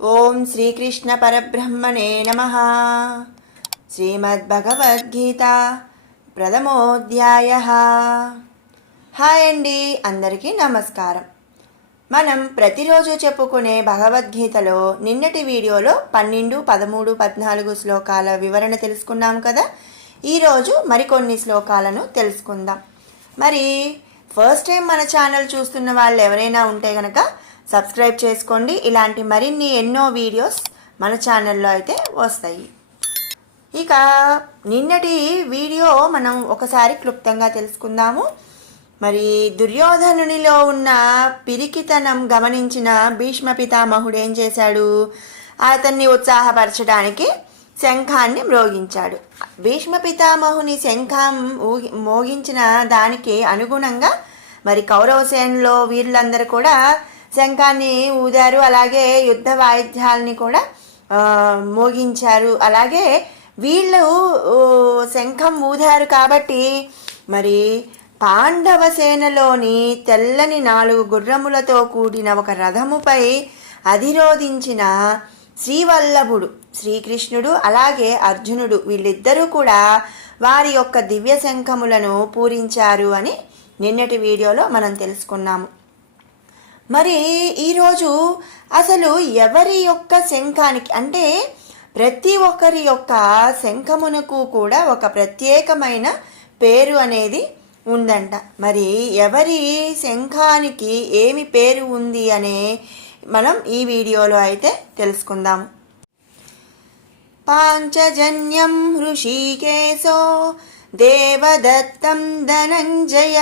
ఓం శ్రీకృష్ణ పరబ్రహ్మణే నమ. శ్రీమద్భగవద్గీత ప్రథమోధ్యాయ. హాయ్ అండి అందరికీ నమస్కారం. మనం ప్రతిరోజు చెప్పుకునే భగవద్గీతలో నిన్నటి వీడియోలో పన్నెండు పదమూడు పద్నాలుగు శ్లోకాల వివరణ తెలుసుకున్నాం కదా? ఈరోజు మరికొన్ని శ్లోకాలను తెలుసుకుందాం. మరి ఫస్ట్ టైం మన ఛానల్ చూస్తున్న వాళ్ళు ఎవరైనా ఉంటే కనుక సబ్స్క్రైబ్ చేసుకోండి. ఇలాంటి మరిన్ని ఎన్నో వీడియోస్ మన ఛానల్లో అయితే వస్తాయి. ఇక నిన్నటి వీడియో మనం ఒకసారి క్లుప్తంగా తెలుసుకుందాము. మరి దుర్యోధనునిలో ఉన్న పిరికితనం గమనించిన భీష్మ పితామహుడు ఏం చేశాడు? అతన్ని ఉత్సాహపరచడానికి శంఖాన్ని మ్రోగించాడు. భీష్మ పితామహుని శంఖం ఊగి మోగించిన దానికి అనుగుణంగా మరి కౌరవసేనలో వీరులందరూ కూడా శంఖాన్ని ఊదారు అలాగే యుద్ధ వాయిద్యాలని కూడా మోగించారు. అలాగే వీళ్ళు శంఖం ఊదారు కాబట్టి మరి పాండవ సేనలోని తెల్లని నాలుగు గుర్రములతో కూడిన ఒక రథముపై అధిరోధించిన శ్రీవల్లభుడు శ్రీకృష్ణుడు అలాగే అర్జునుడు వీళ్ళిద్దరూ కూడా వారి యొక్క దివ్య శంఖములను పూరించారు అని నిన్నటి వీడియోలో మనం తెలుసుకున్నాము. మరి ఈరోజు అసలు ఎవరి యొక్క శంఖానికి అంటే ప్రతి ఒక్కరి యొక్క శంఖమునకు కూడా ఒక ప్రత్యేకమైన పేరు అనేది ఉందంట. మరి ఎవరి శంఖానికి ఏమి పేరు ఉంది అనే మనం ఈ వీడియోలో అయితే తెలుసుకుందాము పాంచజన్యం ఋషికేశో దేవదత్తం ధనంజయ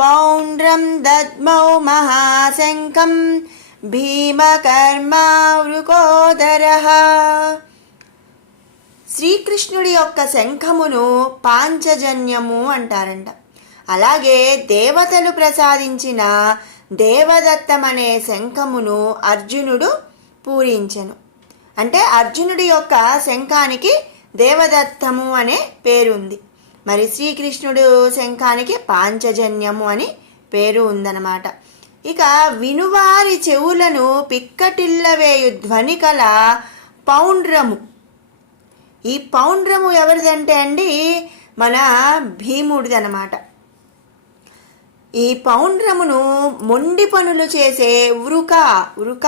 పౌండ్రం దద్మౌ మహాశంకం భీమకర్మావృకోదర శ్రీకృష్ణుడి యొక్క శంఖమును పాంచజన్యము అంటారంట. అలాగే దేవతలు ప్రసాదించిన దేవదత్తమనే శంఖమును అర్జునుడు పూరించెను. అంటే అర్జునుడి యొక్క శంఖానికి దేవదత్తము అనే పేరుంది. మరి శ్రీకృష్ణుడు శంఖానికి పాంచజన్యము అని పేరు ఉందన్నమాట. ఇక వినువారి చెవులను పిక్కటిల్లవేయు ధ్వని కల పౌండ్రము. ఈ పౌండ్రము ఎవరిదంటే అండి? మన భీముడిది అనమాట ఈ పౌండ్రమును మొండి పనులు చేసే వృక వృక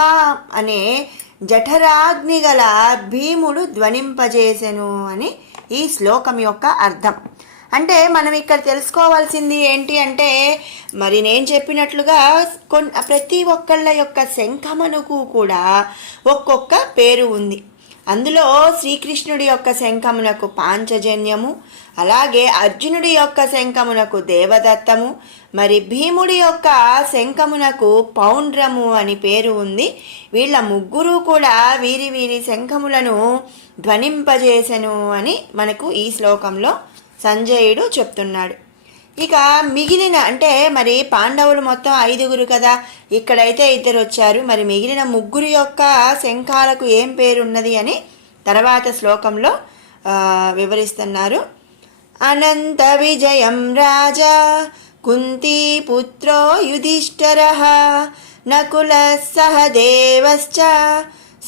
అనే జఠరాగ్ని గల భీముడు ధ్వనింపజేసెను అని ఈ శ్లోకం యొక్క అర్థం. అంటే మనం ఇక్కడ తెలుసుకోవాల్సింది ఏంటి అంటే మరి నేను చెప్పినట్లుగా కొన్ ప్రతి ఒక్కళ్ళ యొక్క శంఖమనుకు కూడా ఒక్కొక్క పేరు ఉంది. అందులో శ్రీకృష్ణుడి యొక్క శంఖమునకు పాంచజన్యము అలాగే అర్జునుడి యొక్క శంఖమునకు దేవదత్తము మరి భీముడి యొక్క శంఖమునకు పౌండ్రము అని పేరు ఉంది. వీళ్ళ ముగ్గురు కూడా వీరి వీరి శంఖములను ధ్వనింపజేసెను అని మనకు ఈ శ్లోకంలో సంజయుడు చెప్తున్నాడు. ఇక మిగిలిన అంటే మరి పాండవులు మొత్తం ఐదుగురు కదా ఇక్కడైతే ఇద్దరు వచ్చారు. మరి మిగిలిన ముగ్గురు యొక్క శంఖాలకు ఏం పేరున్నది అని తర్వాత శ్లోకంలో వివరిస్తున్నారు. అనంత విజయం రాజా కుంతీపుత్రో యుధిష్ఠర నకుల సహదేవశ్చ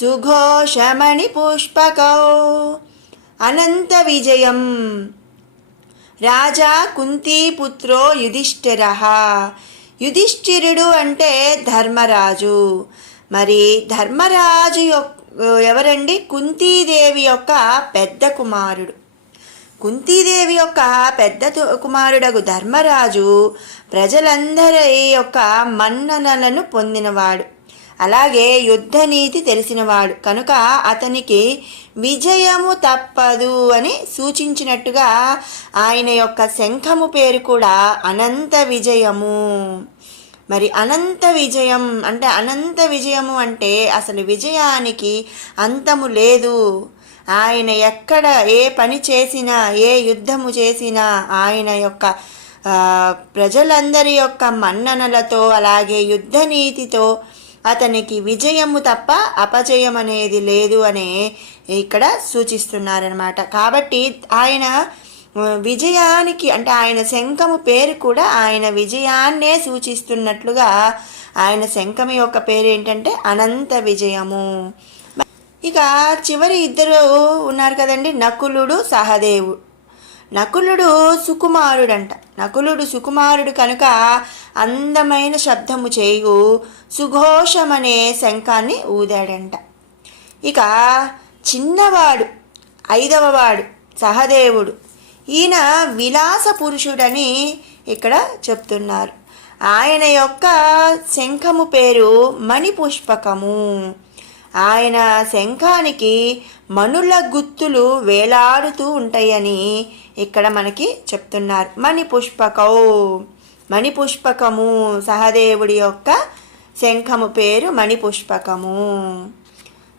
సుఘోషమణి పుష్పకౌ. అనంత విజయం. రాజా కుంతీపుత్రో యుధిష్ఠిర. యుధిష్ఠిరుడు అంటే ధర్మరాజు. మరి ధర్మరాజు యొక్క ఎవరండి? కుంతీదేవి యొక్క పెద్ద కుమారుడు. కుంతీదేవి యొక్క పెద్ద కుమారుడగు ధర్మరాజు ప్రజలందరి యొక్క మన్ననలను పొందినవాడు. అలాగే యుద్ధ నీతి తెలిసినవాడు. కనుక అతనికి విజయము తప్పదు అని సూచించినట్టుగా ఆయన యొక్క శంఖము పేరు కూడా అనంత విజయము. మరి అనంత విజయం అంటే అనంత విజయము అంటే అసలు విజయానికి అంతము లేదు. ఆయన ఎక్కడ ఏ పని చేసినా ఏ యుద్ధము చేసినా ఆయన యొక్క ప్రజలందరి యొక్క మన్ననలతో అలాగే యుద్ధ నీతితో అతనికి విజయము తప్ప అపజయం అనేది లేదు అనే ఇక్కడ సూచిస్తున్నారనమాట కాబట్టి ఆయన విజయానికి అంటే ఆయన శంఖము పేరు కూడా ఆయన విజయాన్నే సూచిస్తున్నట్లుగా ఆయన శంఖం యొక్క పేరు ఏంటంటే అనంత విజయము. ఇక చివరి ఇద్దరు ఉన్నారు కదండి నకులుడు సహదేవు నకులుడు సుకుమారుడంట. నకులుడు సుకుమారుడు కనుక అందమైన శబ్దము చేయు సుఘోషమనే శంఖాన్ని ఊదాడంట. ఇక చిన్నవాడు ఐదవవాడు సహదేవుడు ఈయన విలాస పురుషుడని ఇక్కడ చెప్తున్నారు. ఆయన యొక్క శంఖము పేరు మణిపుష్పకము. ఆయన శంఖానికి మనుల గుత్తులు వేలాడుతూ ఉంటాయని ఇక్కడ మనకి చెప్తున్నారు. మణిపుష్పకౌ మణిపుష్పకము సహదేవుడి యొక్క శంఖము పేరు మణిపుష్పకము.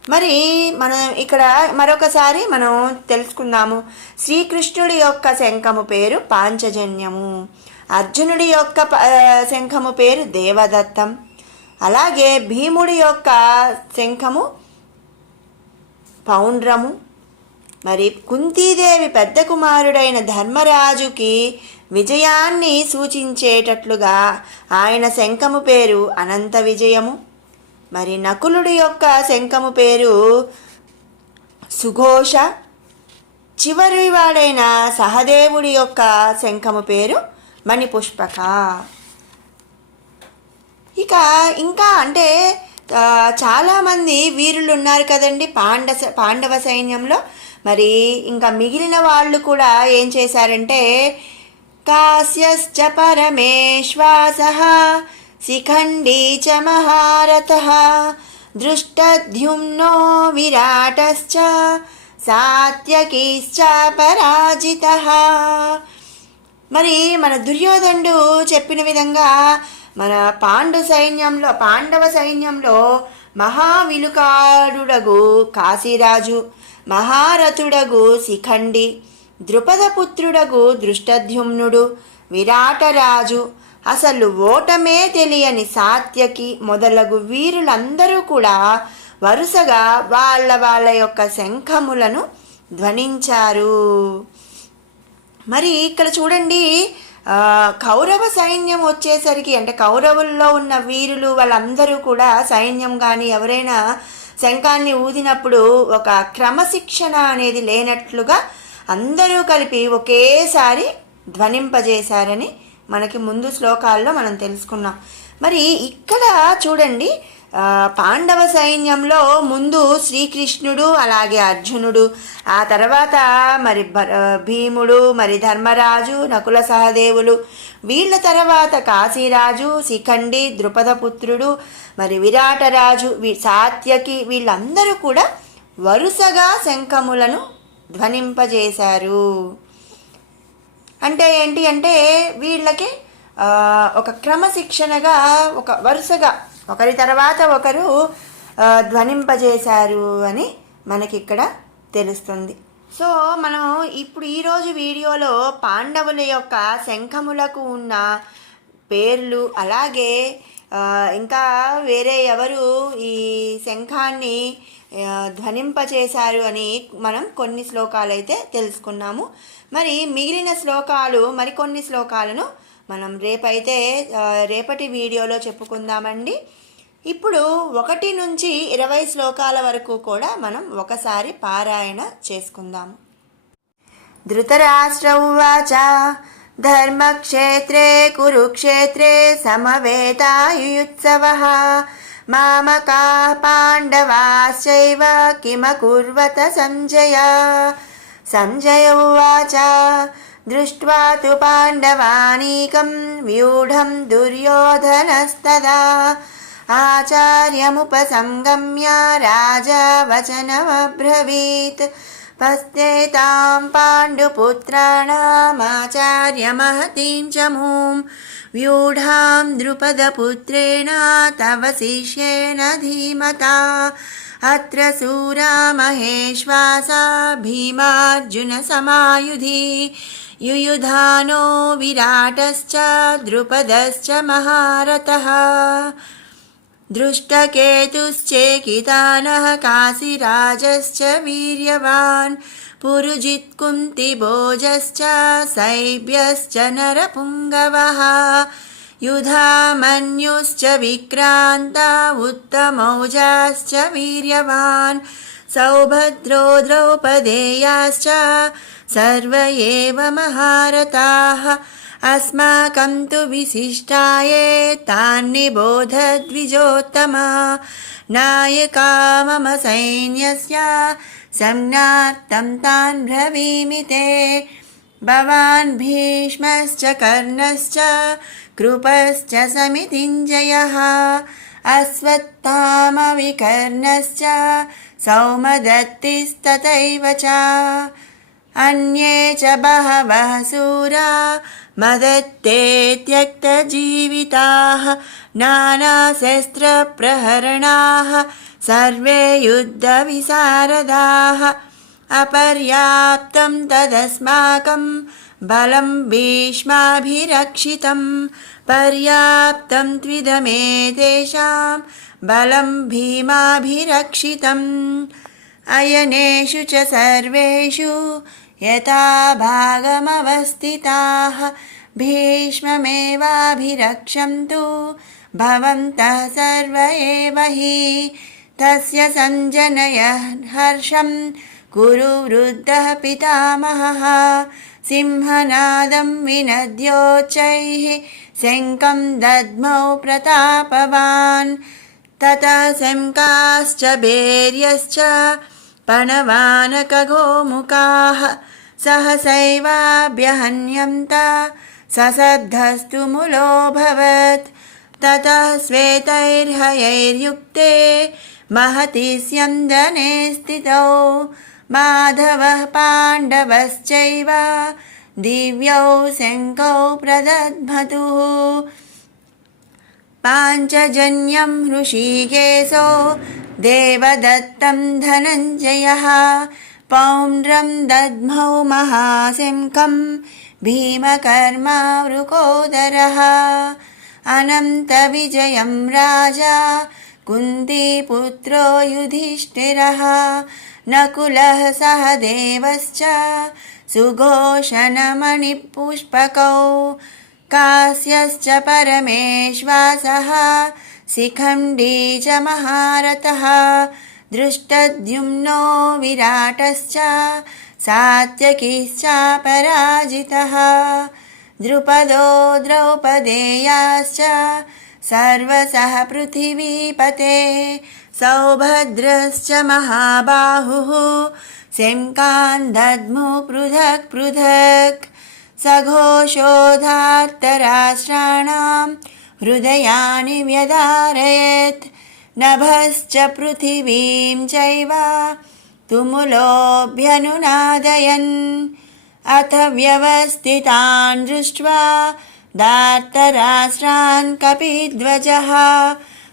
మరి మనం ఇక్కడ మరొకసారి మనం తెలుసుకుందాము. శ్రీకృష్ణుడి యొక్క శంఖము పేరు పాంచజన్యము. అర్జునుడి యొక్క ప- శంఖము పేరు దేవదత్తం. అలాగే భీముడి యొక్క శంఖము పౌండ్రము. మరి కుంతీదేవి పెద్ద కుమారుడైన ధర్మరాజుకి విజయాన్ని సూచించేటట్లుగా ఆయన శంఖము పేరు అనంత విజయము. మరి నకులుడి యొక్క శంఖము పేరు సుఘోష. చివరి వాడైన సహదేవుడి యొక్క శంఖము పేరు మణిపుష్పక. ఇక ఇంకా అంటే చాలామంది వీరులు ఉన్నారు కదండి పాండ పాండవ సైన్యంలో. మరి ఇంకా మిగిలిన వాళ్ళు కూడా ఏం చేశారంటే కాశ్యశ్చ పరమేశ్వాస శిఖండీ చ మహారథ దృష్టద్యుమ్నో విరాటశ్చ సాత్యకీశ్చ పరాజిత. మరి మన దుర్యోధనుడు చెప్పిన విధంగా మన పాండు సైన్యంలో పాండవ సైన్యంలో మహావిలుకారుడగు కాశీరాజు మహారథుడగు శిఖండి ద్రుపదపుత్రుడగు దృష్టద్యుమ్నుడు విరాటరాజు. అసలు ఓటమే తెలియని సాత్యకి మొదలగు వీరులందరూ కూడా వరుసగా వాళ్ళ వాళ్ళ యొక్క శంఖములను ధ్వనించారు. మరి ఇక్కడ చూడండి కౌరవ సైన్యం వచ్చేసరికి అంటే కౌరవుల్లో ఉన్న వీరులు వాళ్ళందరూ కూడా సైన్యం కానీ ఎవరైనా శంఖాన్ని ఊదినప్పుడు ఒక క్రమశిక్షణ అనేది లేనట్లుగా అందరూ కలిపి ఒకేసారి ధ్వనింపజేశారని మనకి ముందు శ్లోకాల్లో మనం తెలుసుకున్నాం. మరి ఇక్కడ చూడండి పాండవ సైన్యంలో ముందు శ్రీకృష్ణుడు అలాగే అర్జునుడు. ఆ తర్వాత మరి భ- భీముడు మరి ధర్మరాజు నకుల సహదేవులు. వీళ్ళ తర్వాత కాశీరాజు శిఖండి ద్రుపదపుత్రుడు మరి విరాటరాజు వీ సాత్యకి వీళ్ళందరూ కూడా వరుసగా శంఖములను ధ్వనింపజేశారు. అంటే ఏంటి అంటే వీళ్ళకి ఒక క్రమశిక్షణగా ఒక వరుసగా ఒకరి తర్వాత ఒకరు ధ్వనింపజేశారు అని మనకి ఇక్కడ తెలుస్తుంది. సో మనం ఇప్పుడు ఈరోజు వీడియోలో పాండవుల యొక్క శంఖములకు ఉన్న పేర్లు అలాగే ఇంకా వేరే ఎవరు ఈ శంఖాన్ని ధ్వనింపచేశారు అని మనం కొన్ని శ్లోకాలు అయితే తెలుసుకున్నాము. మరి మిగిలిన శ్లోకాలు మరికొన్ని శ్లోకాలను మనం రేపైతే రేపటి వీడియోలో చెప్పుకుందామండి. ఇప్పుడు ఒకటి నుంచి ఇరవై శ్లోకాల వరకు కూడా మనం ఒకసారి పారాయణ చేసుకుందాము ధృతరాష్ట్ర ఉవాచ ధర్మక్షేత్రే కురుక్షేత్రే సమవేతాయుత్సవः. మామకా పాండవాశ్చైవ కిమకుర్వత సంజయ. సంజయ ఉవాచ దృష్ట్వా తు పాండవానీకం వ్యూఢం దుర్యోధనస్తదా. आचार्यमुपसङ्गम्य राजा वचनमब्रवीत् पस्ते तां पाण्डुपुत्राणामाचार्यमहतीं च मूं व्यूढां द्रुपदपुत्रेण तव शिष्येन धीमता अत्र सूरा महेश्वासा भीमार्जुनसमायुधि युयुधानो विराटश्च द्रुपदश्च महारथः दृष्टकेतुश्चेकितानः काशिराजश्च वीर्यवान् पुरुजित्कुन्तिभोजश्च सैभ्यश्च नरपुङ्गवः युधामन्युश्च विक्रान्ता उत्तमौजाश्च वीर्यवान् सौभद्रो द्रौपदेयाश्च सर्व एव महारथाः अस्माकं तु विशिष्टाये तान् निबोधद्विजोत्तमा नायका मम सैन्यस्य संज्ञार्थं तान् ब्रवीमि ते। भवान् भीष्मश्च, कर्णश्च, कृपश्च समितिञ्जयः। अश्वत्थामविकर्णश्च सौमदत्तिस्तथैव च। अन्ये च बहवः सूरा मदत्ते त्यक्तजीविताः, नानाशस्त्रप्रहरणाः, सर्वे युद्धविशारदाः। अपर्याप्तं तदस्माकं बलं भीष्माभिरक्षितं पर्याप्तं त्विदमे तेषां बलं भीमाभिरक्षितम्। अयनेषु च सर्वेषु यथा भागमवस्थिताः भीष्ममेवाभिरक्षन्तु भवन्तः सर्व एव हि तस्य सञ्जनय हर्षं कुरु वृद्धः पितामहः सिंहनादं विनद्योच्चैः शङ्कं दद्मौ प्रतापवान् ततः शङ्काश्च बेर्यश्च पणवानकगोमुखाः सहसैवाभ्यहन्यन्त ससद्धस्तु मुलोऽभवत् ततः श्वेतैर्हयैर्युक्ते महति स्यन्दने स्थितौ माधवः पाण्डवश्चैव दिव्यौ शङ्कौ प्रदध्मतुः पाञ्चजन्यं हृषीकेशो देवदत्तं धनञ्जयः पौण्ड्रं दद्मौ महाशङ्खं भीमकर्मावृकोदरः अनन्तविजयं राजा कुन्तीपुत्रो युधिष्ठिरः नकुलः सह देवश्च सुघोषणमणिपुष्पकौ कास्यश्च परमेश्वासः शिखण्डी च महारथः दृष्टद्युम्नो विराटश्च सात्यकिश्च पराजितः द्रुपदो द्रौपदेयाश्च सर्वसः पृथिवीपते सौभद्रश्च महाबाहुः शङ्कान् दद्मु पृथक् पृथक् सघोषोधार्तराष्ट्राणां हृदयानि व्यधारयत् नभश्च पृथिवीं चैव तुमुलोऽभ्यनुनादयन् अथ व्यवस्थितान् दृष्ट्वा दार्तराष्ट्रान् कपिध्वजः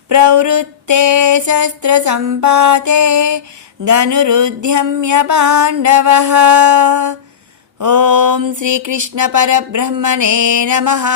प्रवृत्ते शस्त्रसम्पाते धनुरुद्यम्य पाण्डवः ॐ श्रीकृष्णपरब्रह्मणे नमः।